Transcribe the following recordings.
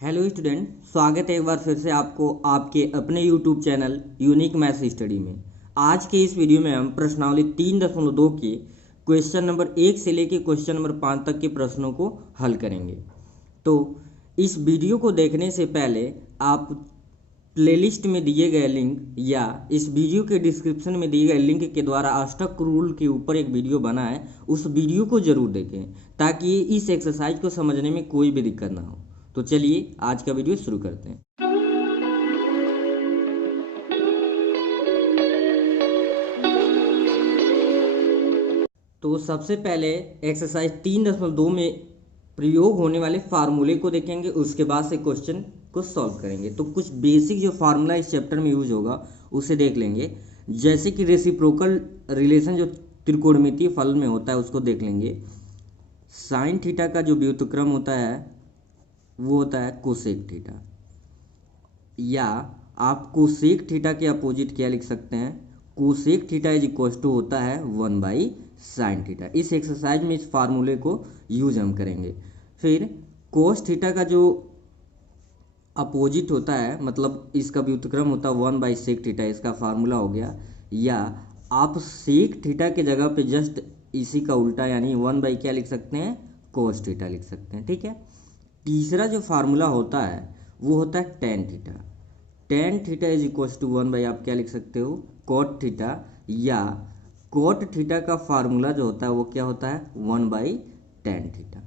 Hello student, स्वागत है एक बार फिर से आपको आपके अपने YouTube channel unique maths study में। आज के इस वीडियो में हम प्रश्नावली 3.2 के क्वेश्चन नंबर 1 से लेकर क्वेश्चन नंबर 5 तक के प्रश्नों को हल करेंगे। तो इस वीडियो को देखने से पहले आप प्लेलिस्ट में दिए गए लिंक या इस वीडियो के डिस्क्रिप्शन में दिए गए लिंक के द्वारा अष्टक रूल के ऊपर एक वीडियो बना है, उस वीडियो को जरूर देखें ताकि इस एक्सरसाइज को समझने में कोई भी दिक्कत ना हो। तो चलिए आज का वीडियो शुरू करते हैं। तो सबसे पहले एक्सरसाइज 3.2 में प्रयोग होने वाले फार्मूले को देखेंगे, उसके बाद से क्वेश्चन को सॉल्व करेंगे। तो कुछ बेसिक जो फार्मूला इस चैप्टर में यूज होगा उसे देख लेंगे, जैसे कि रेसिप्रोकल रिलेशन जो त्रिकोणमितीय फलन में होता है उसको देख लेंगे। साइन थीटा का जो व्युत्क्रम होता है वो होता है कोसेक थीटा, या आप कोसेक थीटा के अपोजिट क्या लिख सकते हैं, cosec theta is equal to होता है 1/साइन थीटा। इस एक्सरसाइज में इस फार्मूले को यूज हम करेंगे। फिर कोस थीटा का जो अपोजिट होता है, मतलब इसका व्युत्क्रम होता है 1/सेक थीटा, इसका फार्मूला हो गया। या आप सेक थीटा के जगह पे जस्ट इसी का उल्टा यानी 1/ क्या लिख सकते हैं, कोस थीटा लिख सकते हैं। ठीक है। तीसरा जो फार्मूला होता है वो होता है tan theta. Tan theta is equal to 1/ आप क्या लिख सकते हो, कॉट थीटा। या कॉट थीटा का फार्मूला जो होता है वो क्या होता है 1/tan थीटा।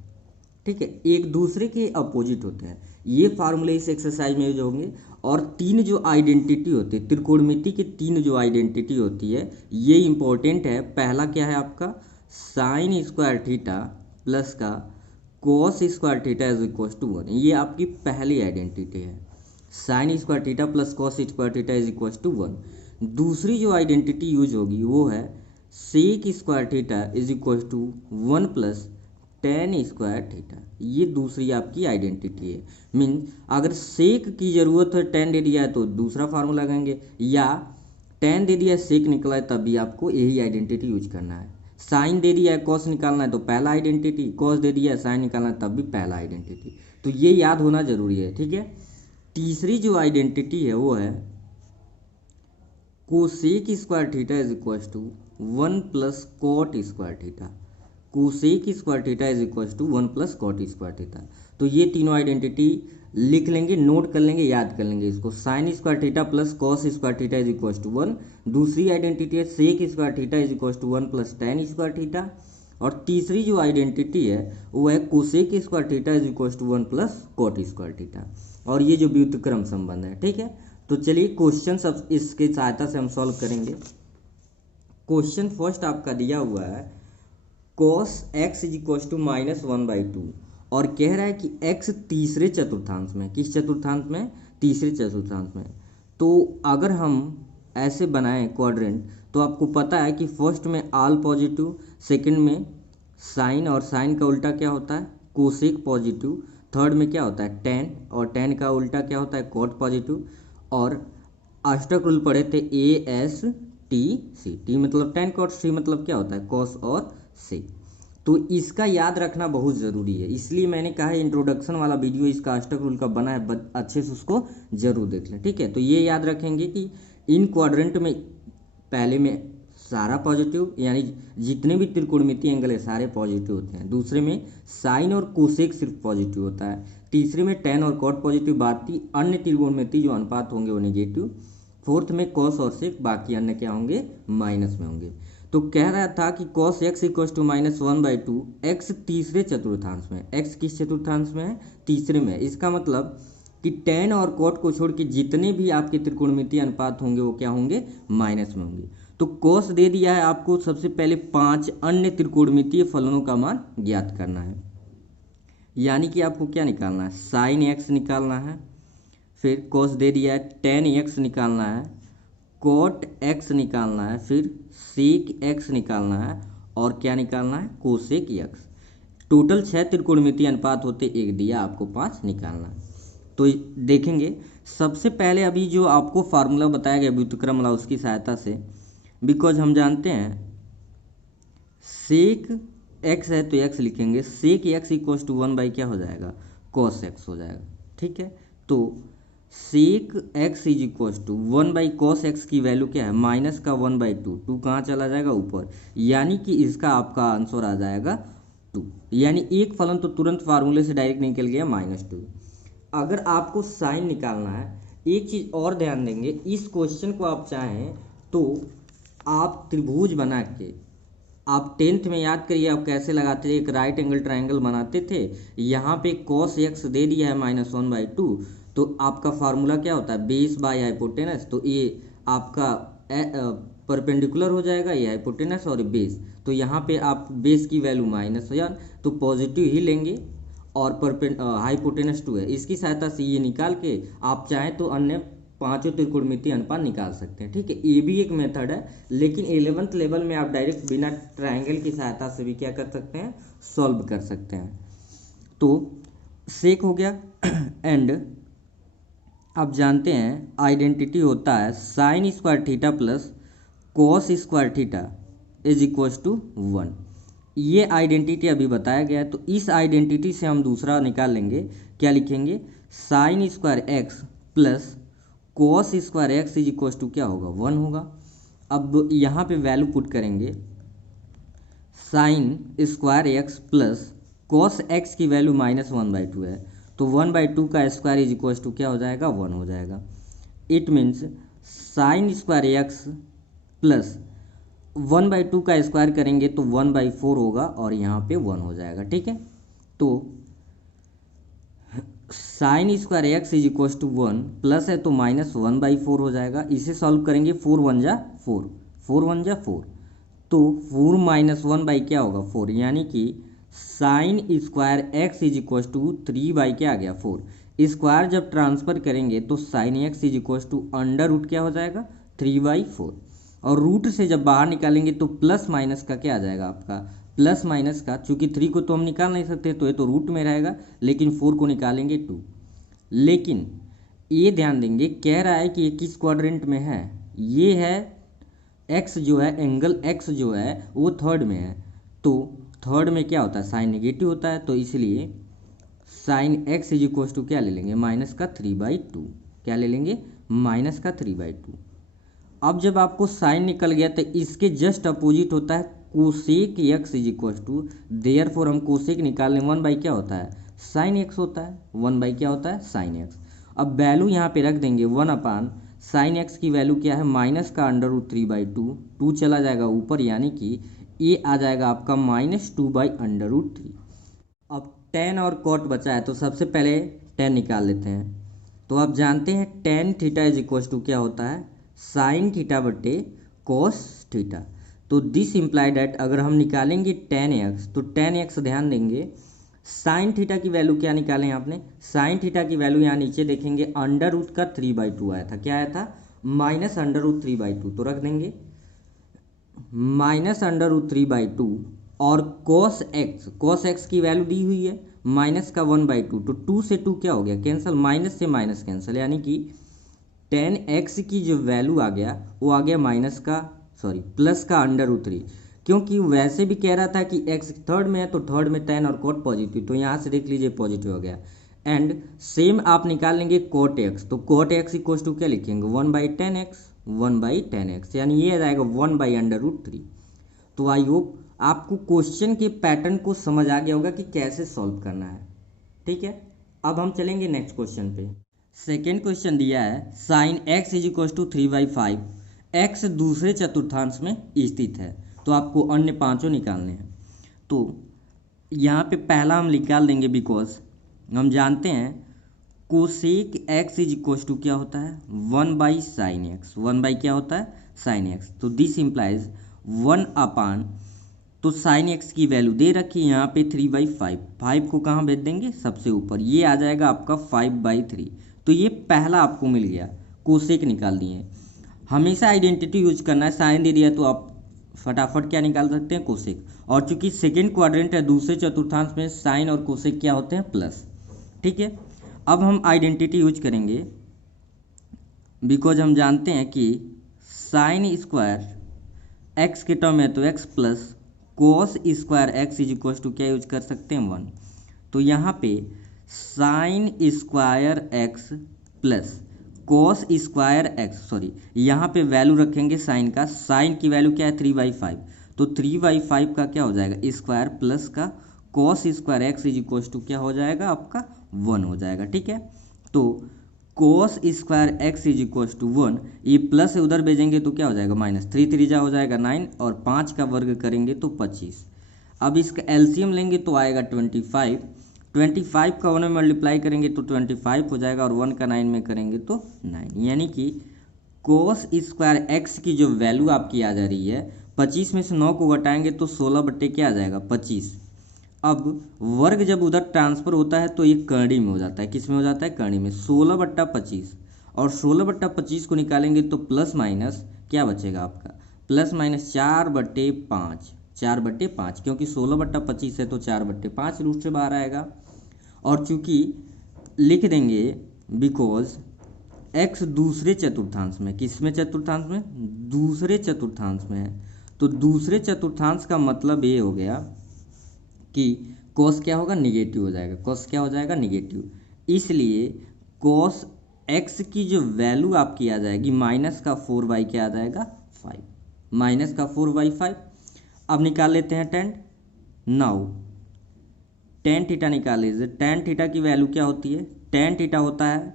ठीक है, एक दूसरे के अपोजिट होते हैं। ये फार्मूले इस एक्सरसाइज में यूज होंगे। और तीन जो आइडेंटिटी होती है त्रिकोणमिति की, तीन जो आइडेंटिटी होती है ये इंपॉर्टेंट है। पहला क्या है आपका, साइन स्क्वायर थीटा प्लस का cos square theta is equal to 1। ये आपकी पहली आइडेंटिटी है, sine square theta plus cos square theta is equal to 1। दूसरी जो आइडेंटिटी यूज होगी वो है sec square theta is equal to 1 plus tan square theta. ये दूसरी आपकी आइडेंटिटी है। मीन अगर सेक की ज़रूरत है, टेन दे दिया है तो दूसरा फार्मूला लगाएंगे, या टेन दे दिया है सेक निकला है तब भी आपको यही आइडेंटिटी यूज करना है। साइन दे दिया है कॉस निकालना है तो पहला आइडेंटिटी, कॉस दे दिया है साइन निकालना है तब भी पहला आइडेंटिटी। तो ये याद होना जरूरी है। ठीक है। तीसरी जो आइडेंटिटी है वो है cosec square theta is equal to 1 plus cot square theta. Cosec square theta is equal to 1 plus cot square theta. तो ये तीनों आइडेंटिटी लिख लेंगे, नोट कर लेंगे, याद कर लेंगे इसको। Sine square theta plus cos square theta is equal to 1। दूसरी आइडेंटिटी है sec square theta is equal to 1 plus tan square theta. और तीसरी जो आइडेंटिटी है वो है cosec square theta is equal to 1 plus cot square theta. और ये जो व्युत्क्रम संबंध है। ठीक है। तो चलिए क्वेश्चन सब इसके सहायता से हम सॉल्व करेंगे। क्वेश्चन फर्स्ट आपका दिया हुआ है cos x is equal to -1/2, और कह रहा है कि x तीसरे चतुर्थांश में, किस चतुर्थांश में, तीसरे चतुर्थांश में। तो अगर हम ऐसे बनाएं क्वाड्रेंट तो आपको पता है कि फर्स्ट में आल पॉजिटिव, सेकंड में साइन, और साइन का उल्टा क्या होता है कोसेक पॉजिटिव, थर्ड में क्या होता है टेन, और टेन का उल्टा क्या होता है कॉट पॉजिटिव। और अष्टक रूल पढ़े थे ASTC, टी मतलब टेन कॉट, सी मतलब क्या होता है कॉस और सेक। तो इसका याद रखना बहुत ज़रूरी है, इसलिए मैंने कहा है इंट्रोडक्शन वाला वीडियो इसका अष्टक रूल का बना है, अच्छे से उसको जरूर देख लें। ठीक है। तो ये याद रखेंगे कि इन क्वाड्रेंट में पहले में सारा पॉजिटिव, यानी जितने भी त्रिकोणमितीय एंगल है सारे पॉजिटिव होते हैं। दूसरे में साइन और कोसेक सिर्फ पॉजिटिव होता है। तीसरे में टेन और कॉट पॉजिटिव, बाकी अन्य त्रिकोणमितीय जो अनुपात होंगे वो नेगेटिव। फोर्थ में कॉस और सेक, बाकी अन्य क्या होंगे माइनस में होंगे। तो कह रहा था कि cos x equal to -1/2, x तीसरे चतुर्थांश में, x किस चतुर्थांश में है, तीसरे में। इसका मतलब कि tan और cot को छोड़ के जितने भी आपके त्रिकोणमितीय अनुपात होंगे वो क्या होंगे माइनस में होंगे। तो cos दे दिया है आपको, सबसे पहले 5 अन्य त्रिकोणमितीय फलनों का मान ज्ञात करना है, यानी कि आपको क्या निकालना है साइन x निकालना है, फिर cos दे दिया है tan x निकालना है, कोट x निकालना है, फिर सेक x निकालना है, और क्या निकालना है कोसेक x। टोटल 6 त्रिकोणमितीय अनुपात होते, एक दिया आपको 5 निकालना है। तो देखेंगे सबसे पहले अभी जो आपको फार्मूला बताया गया व्युत्क्रम वाला उसकी सहायता से, बिकॉज हम जानते हैं सेक x है तो x लिखेंगे, सेक x इक्वल टू 1 बाई क्या हो जाएगा कॉस x हो जाएगा। ठीक है। तो sec x is equal to 1/cos x की वैल्यू क्या है, -1/2। टू कहाँ चला जाएगा, ऊपर, यानी कि इसका आपका आंसर आ जाएगा 2। यानी एक फलन तो तुरंत फार्मूले से डायरेक्ट निकल गया -2। अगर आपको साइन निकालना है, एक चीज़ और ध्यान देंगे, इस क्वेश्चन को आप चाहें तो आप त्रिभुज बना के, आप 10th में याद करिए आप कैसे लगाते थे, एक राइट एंगल ट्रायंगल बनाते थे, यहाँ पे cos x दे दिया है -1/2, तो आपका फार्मूला क्या होता है, बेस बाय हाइपोटेनस। तो ये आपका परपेंडिकुलर हो जाएगा, ये हाइपोटेनस और बेस। तो यहाँ पे आप बेस की वैल्यू -1 तो पॉजिटिव ही लेंगे, और हाइपोटेनस 2 है, इसकी सहायता से ये निकाल के आप चाहें तो अन्य पांचों त्रिकोणमितीय अनुपात निकाल सकते हैं। ठीक है, ये भी एक मेथड है, लेकिन 11th लेवल में आप डायरेक्ट बिना ट्रायंगल की सहायता से भी क्या कर सकते हैं, सॉल्व कर सकते हैं। तो सेक हो गया एंड आप जानते हैं आइडेंटिटी होता है sine square theta plus cos square theta is equal to 1। ये आइडेंटिटी अभी बताया गया है, तो इस आइडेंटिटी से हम दूसरा निकाल लेंगे। क्या लिखेंगे, sine square x plus cos square x is equal to क्या होगा, 1 होगा। अब यहाँ पे वैल्यू पुट करेंगे, sine square x plus cos x की वैल्यू -1/2 है, तो 1/2 का स्क्वायर इज इक्व टू क्या हो जाएगा, 1 हो जाएगा। It means sign square x plus 1/2 का स्क्वायर करेंगे तो 1/4 होगा, और यहाँ पे 1 हो जाएगा। ठीक है, तो sine square x is equal to 1 plus है तो -1/4 हो जाएगा। इसे सॉल्व करेंगे, 4 1 जा 4, 4 1 जा 4, तो 4 -1 बाई क्या होगा, 4, यानी कि sine square x is equal to 3 by क्या आ गया, 4। स्क्वायर जब ट्रांसफर करेंगे तो sine x is equal to under root क्या हो जाएगा, 3/4, और रूट से जब बाहर निकालेंगे तो प्लस माइनस का क्या आ जाएगा आपका, प्लस माइनस का, चूंकि 3 को तो हम निकाल नहीं सकते तो ये तो रूट में रहेगा, लेकिन 4 को निकालेंगे 2। लेकिन ये ध्यान देंगे, कह रहा है कि ये किस क्वाड्रेंट में है, ये है एक्स जो है, एंगल एक्स जो है वो थर्ड में है, तो थर्ड में क्या होता है, साइन नेगेटिव होता है, तो इसलिए sine x is equal to क्या ले लेंगे, -3/2। क्या ले लेंगे, -3/2। अब जब आपको साइन निकल गया तो इसके जस्ट अपोजिट होता है cosec x is equal to, therefore हम कोसेक निकाल लें, 1 बाई क्या होता है, साइन एक्स होता है, 1 बाई क्या होता है, साइन एक्स। अब वैल्यू यहाँ पे रख देंगे, 1 साइन एक्स की वैल्यू क्या है, माइनस का √3/2, 2 चला जाएगा ऊपर, यानी कि ये आ जाएगा आपका -2/√3। अब tan और cot बचा है, तो सबसे पहले tan निकाल लेते हैं। तो आप जानते हैं tan theta is equal to क्या होता है, साइन थीटा बटे कॉस थीटा। तो दिस इम्प्लाई डैट अगर हम निकालेंगे tan x, तो tan x ध्यान देंगे, साइन थीटा की वैल्यू क्या निकालें आपने, साइन थीटा की वैल्यू यहाँ नीचे देखेंगे अंडर रूट का 3/2 आया था, क्या आया था, -√3/2, तो रख देंगे -√3/2, और cos x की वैल्यू दी हुई है -1/2, तो 2 से 2 क्या हो गया, कैंसिल, माइनस से माइनस कैंसिल, यानी कि tan x की जो वैल्यू आ गया वो आ गया प्लस का √3, क्योंकि वैसे भी कह रहा था कि x थर्ड में है, तो थर्ड में tan और cot पॉजिटिव, तो यहाँ से देख लीजिए पॉजिटिव हो गया। एंड सेम आप निकाल लेंगे cot x, तो cot x इक्व टू क्या लिखेंगे, 1/tan x, यानी ये आ जाएगा 1/√3। तो आई होप आपको क्वेश्चन के पैटर्न को समझ आ गया होगा कि कैसे सॉल्व करना है। ठीक है, अब हम चलेंगे नेक्स्ट क्वेश्चन पे। सेकेंड क्वेश्चन दिया है sine x is equal to 3/5, x दूसरे चतुर्थांश में स्थित है, तो आपको अन्य पांचों निकालने हैं। तो यहाँ पे पहला हम निकाल देंगे, बिकॉज हम जानते हैं cosec x is equal to क्या होता है, 1/sin x, 1 क्या होता है, sin x, तो दिस इम्प्लाइज 1 तो साइन एक्स की वैल्यू दे रखी है यहाँ पे 3/5, 5 को कहाँ भेज देंगे, सबसे ऊपर, ये आ जाएगा आपका 5/3। तो ये पहला आपको मिल गया, कोसेक निकाल दिए। हमेशा आइडेंटिटी यूज करना है, साइन दे दिया तो आप फटाफट क्या निकाल सकते हैं, कोसेक, और चूंकि सेकेंड क्वाड्रेंट है, दूसरे चतुर्थांश में साइन और कोसेक क्या होते हैं, प्लस। ठीक है, अब हम आइडेंटिटी यूज करेंगे, बिकॉज हम जानते हैं कि साइन स्क्वायर एक्स के टर्म है तो x plus cos square x is equal to क्या यूज कर सकते हैं, 1। तो यहाँ पे sine square x plus cos square x, sorry यहाँ पे वैल्यू रखेंगे साइन का, साइन की वैल्यू क्या है 3/5, तो 3/5 का क्या हो जाएगा स्क्वायर प्लस का cos square x is equal to क्या हो जाएगा आपका 1 हो जाएगा। ठीक है, तो cos square x is equal to 1, ये प्लस से उधर भेजेंगे तो क्या हो जाएगा माइनस, 3 3 हो जाएगा 9 और 5 का वर्ग करेंगे तो 25। अब इसका एलसीएम लेंगे तो आएगा 25, 25 का 1 में मल्टीप्लाई करेंगे तो 25 हो जाएगा और 1 का 9 में करेंगे तो 9, यानी कि कोस स्क्वायर एक्स की जो वैल्यू आपकी आ जा रही है 25 में से 9 को घटाएंगे तो 16 बट्टे क्या आ जाएगा 25। अब वर्ग जब उधर ट्रांसफर होता है तो ये करड़ी में हो जाता है, किस में हो जाता है करड़ी में, 16/25 और 16/25 को निकालेंगे तो प्लस माइनस क्या बचेगा आपका, प्लस माइनस 4/5, 4/5 क्योंकि 16/25 है तो 4/5 रूट से बाहर आएगा। और चूंकि लिख देंगे बिकॉज x दूसरे चतुर्थांश में, किस में चतुर्थांश में, दूसरे चतुर्थांश में है, तो दूसरे चतुर्थांश का मतलब ये हो गया कि cos क्या होगा निगेटिव हो जाएगा, cos क्या हो जाएगा निगेटिव, इसलिए cos x की जो वैल्यू आपकी आ जाएगी माइनस का 4/, क्या आ जाएगा 5, माइनस का 4/5। अब निकाल लेते हैं टेन, नाउ टेन थीटा निकाल लीजिए, टेन थीटा की वैल्यू क्या होती है, टेन थीटा होता है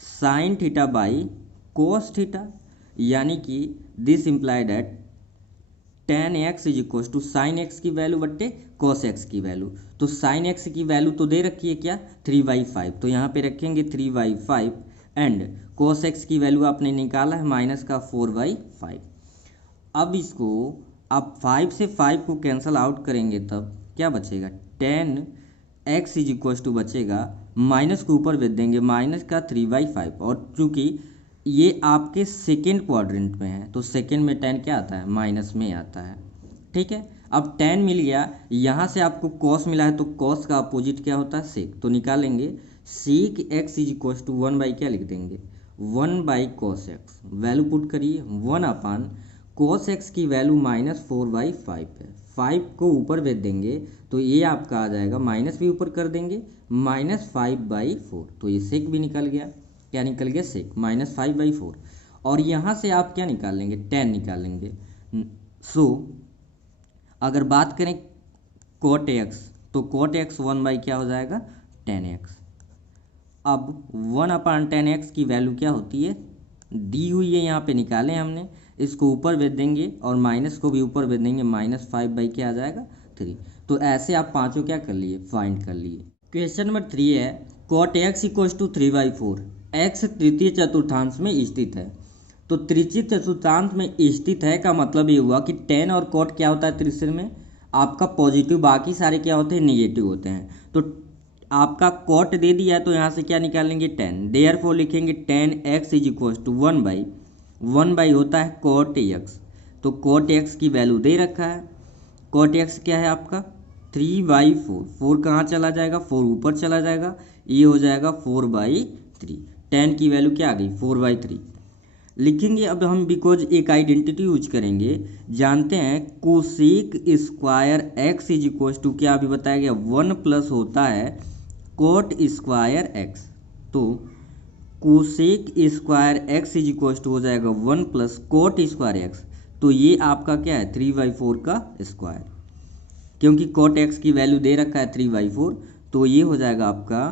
sine theta by cos theta, यानी कि this imply that tan x is equal to sine x की वैल्यू बट्टे कॉस एक्स की वैल्यू, तो साइन एक्स की वैल्यू तो दे रखी है क्या 3/5, तो यहाँ पे रखेंगे 3/5 एंड कॉस एक्स की वैल्यू आपने निकाला है माइनस का 4/5। अब इसको आप 5 से 5 को कैंसल आउट करेंगे तब क्या बचेगा, tan x is equal to बचेगा, माइनस के ऊपर भेज देंगे माइनस का 3/5, और चूंकि ये आपके सेकेंड क्वाड्रेंट में है तो सेकेंड में टेन क्या आता है माइनस में आता है। ठीक है, अब टेन मिल गया, यहाँ से आपको कॉस मिला है तो कॉस का अपोजिट क्या होता है सेक, तो निकालेंगे sec x is equal to 1/, क्या लिख देंगे 1/cos एक्स, वैल्यू पुट करिए 1/, cos एक्स की वैल्यू माइनस 4/5 है, 5 को ऊपर भेज देंगे तो ये आपका आ जाएगा, माइनस भी ऊपर कर देंगे माइनस 5/4, तो ये सेक भी निकल गया, क्या निकल गया सेक माइनस 5/4। और यहाँ से आप क्या निकाल लेंगे 10 निकाल लेंगे। सो अगर बात करें कोट एक्स तो कोट एक्स 1/, क्या हो जाएगा 10x। अब 1/10x की वैल्यू क्या होती है दी हुई है, यहाँ पे निकालें हमने, इसको ऊपर भेज देंगे और माइनस को भी ऊपर भेज देंगे, माइनस 5/, क्या आ जाएगा 3। तो ऐसे आप पांचों क्या कर लिए फाइंड कर लिए। क्वेश्चन नंबर 3 है cot x equal to 3/4, x तृतीय चतुर्थांश में स्थित है, तो तृतीय चतुर्थांश में स्थित है का मतलब ये हुआ कि टेन और कॉट क्या होता है तृतीय में आपका पॉजिटिव, बाकी सारे क्या होते हैं नेगेटिव होते हैं, तो आपका कॉट दे दिया है तो यहाँ से क्या निकालेंगे 10, देयरफॉर लिखेंगे 10x इज इक्वल टू 1/, होता है कॉट एक्स, तो कॉट एक्स की वैल्यू दे रखा है, कॉट एक्स क्या है आपका 3/4, 4 कहाँ चला जाएगा 4 ऊपर चला जाएगा, ये हो जाएगा 4/3, 10 की वैल्यू क्या आ गई 4/3 लिखेंगे। अब हम बिकॉज एक आइडेंटिटी यूज करेंगे, जानते हैं cosec square x is equal to क्या अभी बताया गया 1 प्लस होता है कोट स्क्वायर एक्स, तो cosec square x is equal to हो जाएगा 1 प्लस कोट स्क्वायर एक्स, तो ये आपका क्या है 3/4 का स्क्वायर, क्योंकि कोट एक्स की वैल्यू दे रखा है 3/4, तो ये हो जाएगा आपका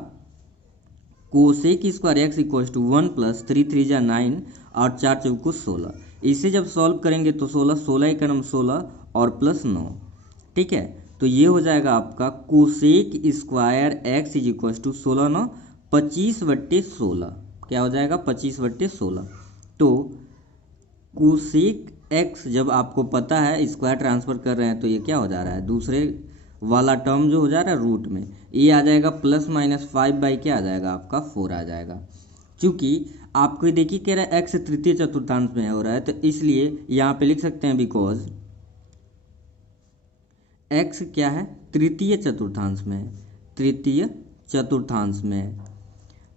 cosec square x equal to 1 plus 3 3 9 और 4 चौको 16, इसे जब सॉल्व करेंगे तो 16 का नंबर 16 और प्लस 9, ठीक है, तो ये हो जाएगा आपका cosec square x is equal to 16 9 25/16, क्या हो जाएगा 25/16। तो कोसेक एक्स जब आपको पता है स्क्वायर ट्रांसफर कर रहे हैं तो ये क्या हो जा रहा है दूसरे वाला टर्म जो हो जा रहा है रूट में, ये आ जाएगा प्लस माइनस 5/, क्या आ जाएगा आपका 4 आ जाएगा। क्योंकि आपको देखिए कह रहा है एक्स तृतीय चतुर्थांश में हो रहा है, तो इसलिए यहाँ पे लिख सकते हैं बिकॉज एक्स क्या है तृतीय चतुर्थांश में, तृतीय चतुर्थांश में,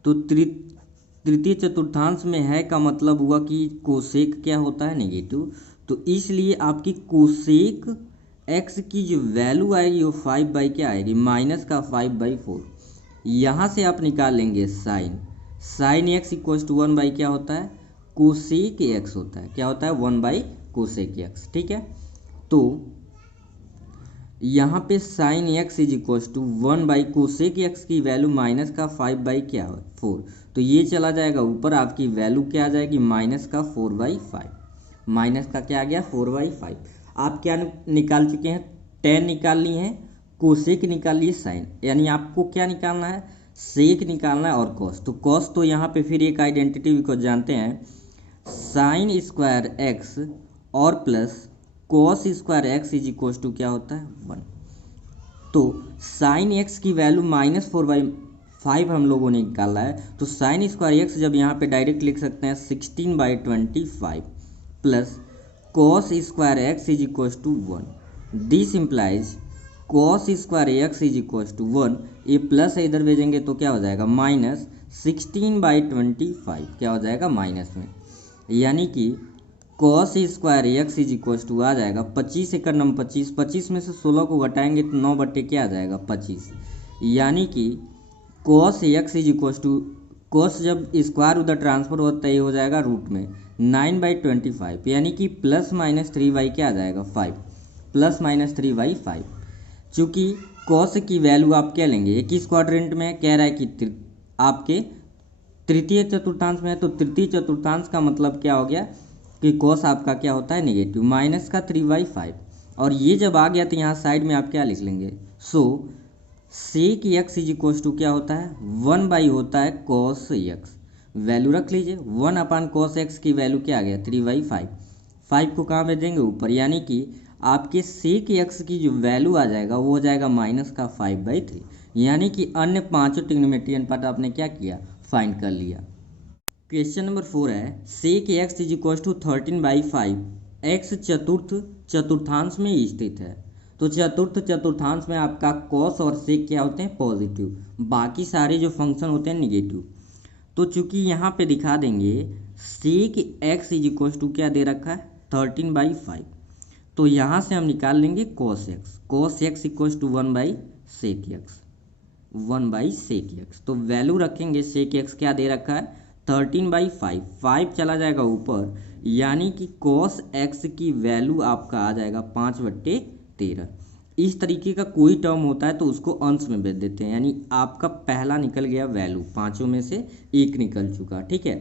तो तृतीय चतुर्थांश में है का मतलब हुआ कि कोसेक क्या होता है नेगेटिव, तो इसलिए आपकी कोसेक एक्स की जो वैल्यू आएगी वो 5/, क्या आएगी माइनस का 5/4, यहाँ से आप निकाल लेंगे sine x equals to 1 by क्या होता है, कोसेक एक्स होता है। क्या होता है, 1 बाई कोसेक एक्स। ठीक है, तो यहाँ पे sine x is equals to 1 by cosec x की वैल्यू माइनस का 5 बाई क्या है 4, तो ये चला जाएगा ऊपर, आपकी वैल्यू क्या आ जाएगी, माइनस का 4 बाई 5। माइनस का क्या आ गया, 4 बाई 5। आप क्या निकाल चुके हैं, टेन निकाल ली है, कोसेक निकाल लिए साइन, यानी आपको क्या निकालना है, सेक निकालना है और कॉस। तो कॉस तो यहाँ पे फिर एक आइडेंटिटी को जानते हैं, साइन स्क्वायर एक्स और plus cos square x is equal to क्या होता है, 1। तो साइन एक्स की वैल्यू -4/5 हम लोगों ने निकाला है, तो साइन स्क्वायर एक्स जब यहाँ पे डायरेक्ट लिख सकते हैं 16/25 plus cos square x is equal to 1। This implies cos square x is equal to 1, ये प्लस है इधर भेजेंगे तो क्या हो जाएगा, -16/25 क्या हो जाएगा माइनस में, यानी कि cos square x is equal to आ जाएगा 25 एकड़ नम 25, 25 में से 16 को घटाएंगे तो 9 बटे क्या आ जाएगा 25, यानी कि cos x is equal to, cos जब स्क्वायर उधर ट्रांसफर होता है ये हो जाएगा रूट में 9/25, यानी कि ±3 क्या आ जाएगा 5, ±3/5। चूँकि कॉस की वैल्यू आप क्या लेंगे, एक ही क्वाड्रेंट में कह रहा है कि आपके तृतीय चतुर्थांश में है, तो तृतीय चतुर्थांश का मतलब क्या हो गया कि कॉस आपका क्या होता है नेगेटिव, -3/5। और ये जब आ गया तो यहाँ साइड में आप क्या लिख लेंगे, sec x is equal to क्या होता है, 1 बाई होता है कॉस एक्स, वैल्यू रख लीजिए 1 कॉस एक्स की वैल्यू क्या आ गया 3/5, 5 को कहाँ भेजेंगे ऊपर, यानी कि आपके सेक एक्स की जो वैल्यू आ जाएगा वो हो जाएगा -5/3, यानी कि अन्य पांचों ट्रिग्नोमेट्री अनुपात आपने क्या किया, फाइंड कर लिया। क्वेश्चन नंबर 4 है, sec x is equal to 13/5, x चतुर्थांश में स्थित है। तो चतुर्थ चतुर्थांश में आपका कॉस और सेक क्या होते हैं, पॉजिटिव, बाकी सारे जो फंक्शन होते हैं निगेटिव। तो चूंकि यहाँ पे दिखा देंगे sec x is equal to क्या दे रखा है 13/5, तो यहाँ से हम निकाल लेंगे cos x equal to 1 by sec x, 1 by sec x. तो वैल्यू रखेंगे, सेक एक्स क्या दे रखा है 13/5, 5 चला जाएगा ऊपर, यानी कि कॉस एक्स की वैल्यू आपका आ जाएगा 5/13। इस तरीके का कोई टर्म होता है तो उसको अंश में भेज देते हैं, यानी आपका पहला निकल गया वैल्यू, पांचों में से एक निकल चुका। ठीक है,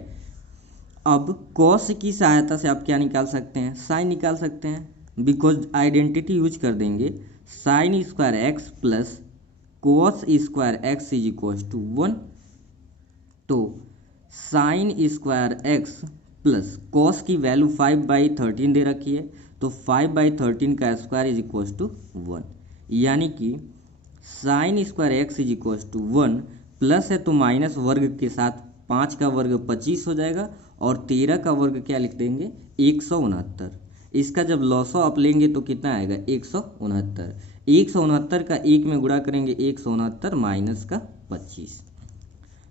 अब कॉस की सहायता से आप क्या निकाल सकते हैं, साइन निकाल सकते हैं, बिकॉज आइडेंटिटी यूज कर देंगे, sine square x plus cos square x is equal to 1। तो sine square x plus cos की वैल्यू 5/13 दे रखी है, तो 5/13 का स्क्वायर इज इक्वल टू 1, यानी कि sine square x is equal to 1, plus है तो माइनस वर्ग के साथ 5 का वर्ग 25 हो जाएगा, और 13 का वर्ग क्या लिख देंगे 169। इसका जब लॉसो आप लेंगे तो कितना आएगा 169, 169 का 1 में गुणा करेंगे 169 माइनस का 25,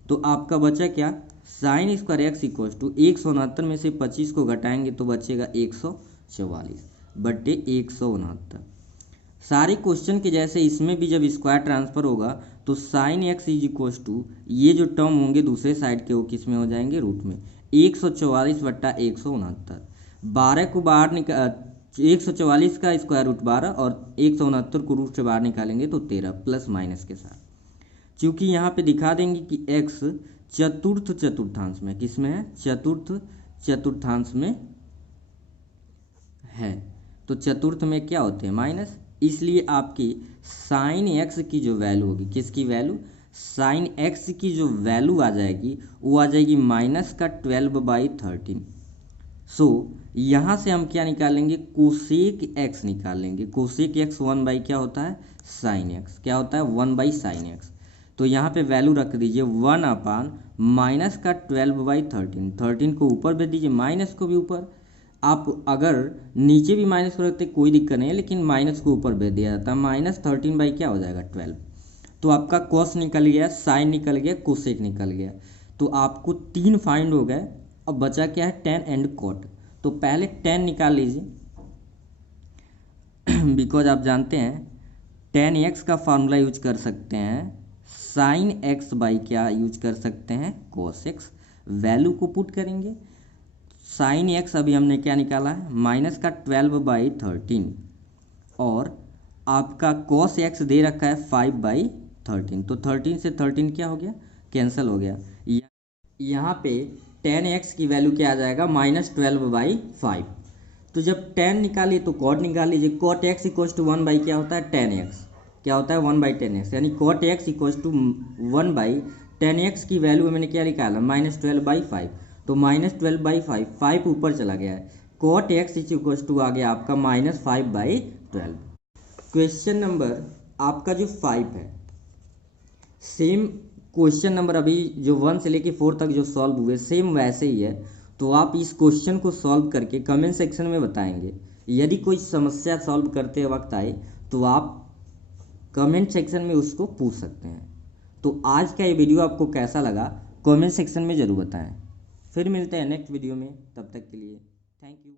तो आपका बचा क्या, sine square x equal to 169 में से 25 को घटाएंगे तो बचेगा 144/169। सारे क्वेश्चन के जैसे इसमें भी जब स्क्वायर ट्रांसफर होगा तो sine x is equal to ये जो टर्म होंगे दूसरे साइड के वो किस में हो जाएंगे, रूट में, 144/169। 12 को बाहर निकाल, 144 का स्क्वायर रूट 12 और 169 को रूट से बाहर निकालेंगे तो 13 प्लस माइनस के साथ। क्योंकि यहाँ पे दिखा देंगे कि x चतुर्थ चतुर्थांश में, किस में है, चतुर्थ चतुर्थांश में है, तो चतुर्थ में क्या होते हैं माइनस, इसलिए आपकी साइन एक्स की जो वैल्यू होगी, किसकी वैल्यू, साइन एक्स की जो वैल्यू आ जाएगी वो आ जाएगी -12/13। सो यहाँ से हम क्या निकालेंगे, कोसेक एक्स निकाल लेंगे, कोसेक एक्स 1 बाई क्या होता है साइन एक्स, क्या होता है 1 बाई साइन एक्स। तो यहाँ पे वैल्यू रख दीजिए 1/-12/13, 13 को ऊपर भेज दीजिए, माइनस को भी ऊपर, आप अगर नीचे भी माइनस को रखते कोई दिक्कत नहीं है, लेकिन माइनस को ऊपर भेज दिया जाता है, -13 बाई क्या हो जाएगा 12। तो आपका कॉस निकल गया, साइन निकल गया, कोसेक निकल गया, तो आपको 3 फाइंड हो गए। अब बचा क्या है, टेन एंड कॉट। तो पहले टेन निकाल लीजिए, बिकॉज आप जानते हैं टेन एक्स का फार्मूला यूज कर सकते हैं साइन एक्स बाई क्या यूज कर सकते हैं, कॉस एक्स। वैल्यू को पुट करेंगे, साइन एक्स अभी हमने क्या निकाला है, माइनस का 12/13 और आपका कॉस एक्स दे रखा है 5/13। तो 13 से 13 क्या हो गया, कैंसिल हो गया। यहाँ पे टेन एक्स की वैल्यू क्या आ जाएगा, -12/5। तो जब टेन निकालिए तो कॉट निकाल लीजिए। Cot x equals to 1 by क्या होता है, 10x। क्या होता है, 1/10x, यानी cot x equals to 1/10x की वैल्यू मैंने क्या निकाला, -12/5। तो -12/5, 5 ऊपर चला गया है। कॉट एक्स इक्वल्स टू आ गया आपका -5/12। क्वेश्चन नंबर आपका जो 5 है, सेम क्वेश्चन नंबर अभी जो 1 से लेके 4 तक जो सॉल्व हुए सेम वैसे ही है। तो आप इस क्वेश्चन को सॉल्व करके कमेंट सेक्शन में बताएंगे। यदि कोई समस्या सॉल्व करते वक्त आए तो आप कमेंट सेक्शन में उसको पूछ सकते हैं। तो आज का ये वीडियो आपको कैसा लगा कमेंट सेक्शन में ज़रूर बताएं। फिर मिलते हैं नेक्स्ट वीडियो में, तब तक के लिए थैंक यू।